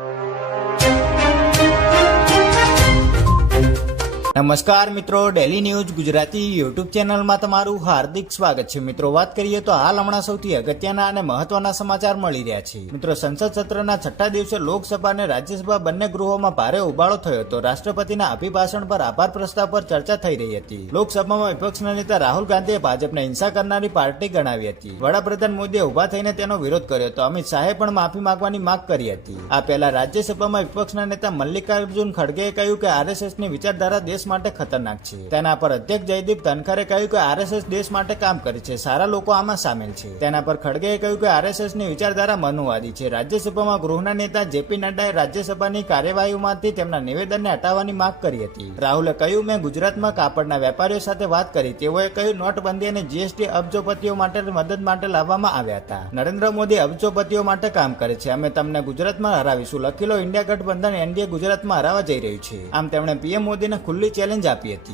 you. નમસ્કાર મિત્રો daily news Gujarati YouTube ચેનલમાં તમારું હાર્દિક સ્વાગત છે. મિત્રો, વાત કરીએ તો હાલ હમણાં સૌથી અગત્યના અને મહત્વના સમાચાર મળી રહ્યા છે. મિત્રો, સંસદ સત્રના છઠ્ઠા દિવસે લોકસભા અને રાજ્યસભા બંને ગૃહોમાં ભારે ઉબાળો થયો હતો. રાષ્ટ્રપતિના અભિભાષણ પર આભાર પ્રસ્તાવ પર ચર્ચા થઈ રહી હતી. લોકસભામાં વિપક્ષના નેતા રાહુલ ગાંધીએ ભાજપને હિંસા કરનારી પાર્ટી ગણાવી હતી. વડાપ્રધાન મોદીએ ઊભા થઈને તેનો વિરોધ કર્યો હતો. અમિત શાહે પણ માફી માંગવાની માંગ કરી હતી. આ પહેલા રાજ્યસભામાં વિપક્ષના નેતા મલ્લિકાર્જુન ખડગેએ કહ્યું કે આરએસએસની વિચારધારા દેશ માટે ખતરનાક છે. તેના પર અધ્યક્ષ જયદીપ ધનખરે કહ્યું કે આરએસએસ દેશ માટે કામ કરે છે. સારા લોકો આમાં સામેલ છે. તેના પર ખડગેએ કહ્યું કે આરએસએસની વિચારધારા મનુવાદી છે. રાજ્યસભામાં ગૃહના નેતા જેપી નડ્ડાએ રાજ્યસભાની કાર્યવાહીમાંથી તેમના નિવેદનને હટાવવાની માંગ કરી હતી. રાહુલે કહ્યું, મેં ગુજરાતમાં કાપડના વેપારીઓ સાથે વાત કરી. તેઓએ કહ્યું, નોટબંધી અને જીએસટી અબજોપતિઓ માટે મદદ માટે લાવવામાં આવ્યા હતા. નરેન્દ્ર મોદી અબજોપતિઓ માટે કામ કરે છે. અમે તમને ગુજરાતમાં હરાવીશું. લખી લો, ઇન્ડિયા ગઠબંધન એનડીએ ગુજરાતમાં હરાવા જઈ રહ્યું છે. આમ તેમણે પીએમ મોદીને ખુલ્લી ચેલેન્જ આપી હતી.